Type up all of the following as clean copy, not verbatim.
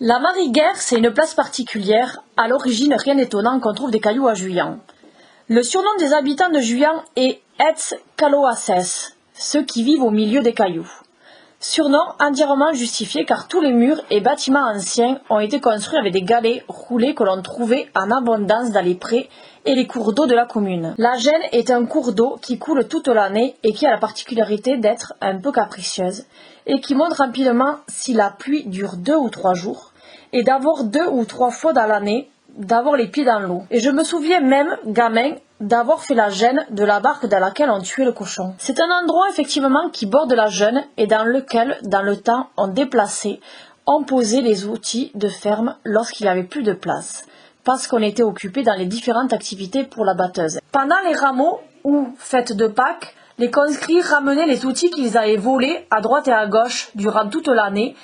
La Mariguère, c'est une place particulière. À l'origine, rien d'étonnant qu'on trouve des cailloux à Juillan. Le surnom des habitants de Juillan est Etz-Caloasses, ceux qui vivent au milieu des cailloux. Surnom entièrement justifié car tous les murs et bâtiments anciens ont été construits avec des galets roulés que l'on trouvait en abondance dans les prés et les cours d'eau de la commune. La Gêne est un cours d'eau qui coule toute l'année et qui a la particularité d'être un peu capricieuse et qui monte rapidement si la pluie dure 2 ou 3 jours et d'avoir 2 ou 3 fois dans l'année d'avoir les pieds dans l'eau. Et je me souviens même, gamin, d'avoir fait la Gêne de la barque dans laquelle on tuait le cochon. C'est un endroit effectivement qui borde la Gêne et dans lequel, dans le temps, on déplaçait, on posait les outils de ferme lorsqu'il n'y avait plus de place, parce qu'on était occupé dans les différentes activités pour la batteuse. Pendant les rameaux ou fêtes de Pâques, les conscrits ramenaient les outils qu'ils avaient volés à droite et à gauche durant toute l'année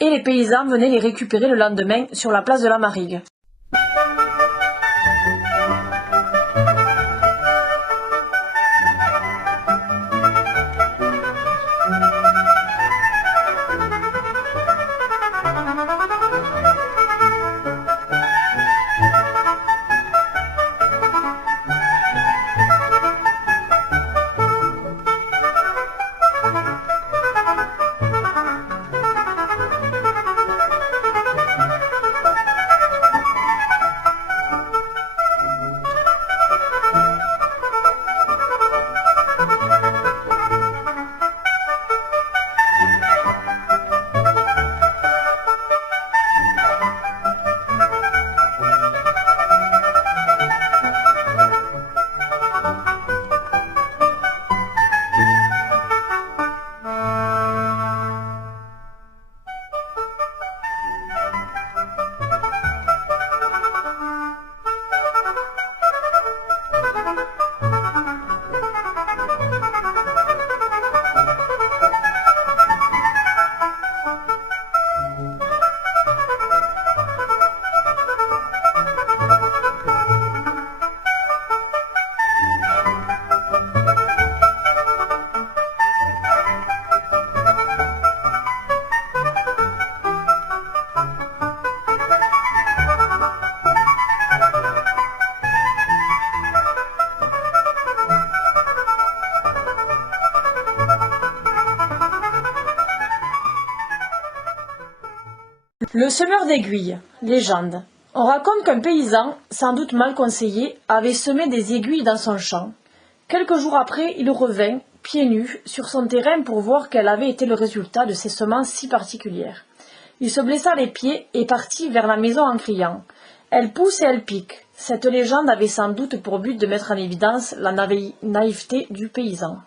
et les paysans venaient les récupérer le lendemain sur la place de la Marigue. Le semeur d'aiguilles, légende. On raconte qu'un paysan, sans doute mal conseillé, avait semé des aiguilles dans son champ. Quelques jours après, il revint, pieds nus, sur son terrain pour voir quel avait été le résultat de ces semences si particulières. Il se blessa les pieds et partit vers la maison en criant « Elle pousse et elle pique ». Cette légende avait sans doute pour but de mettre en évidence la naïveté du paysan.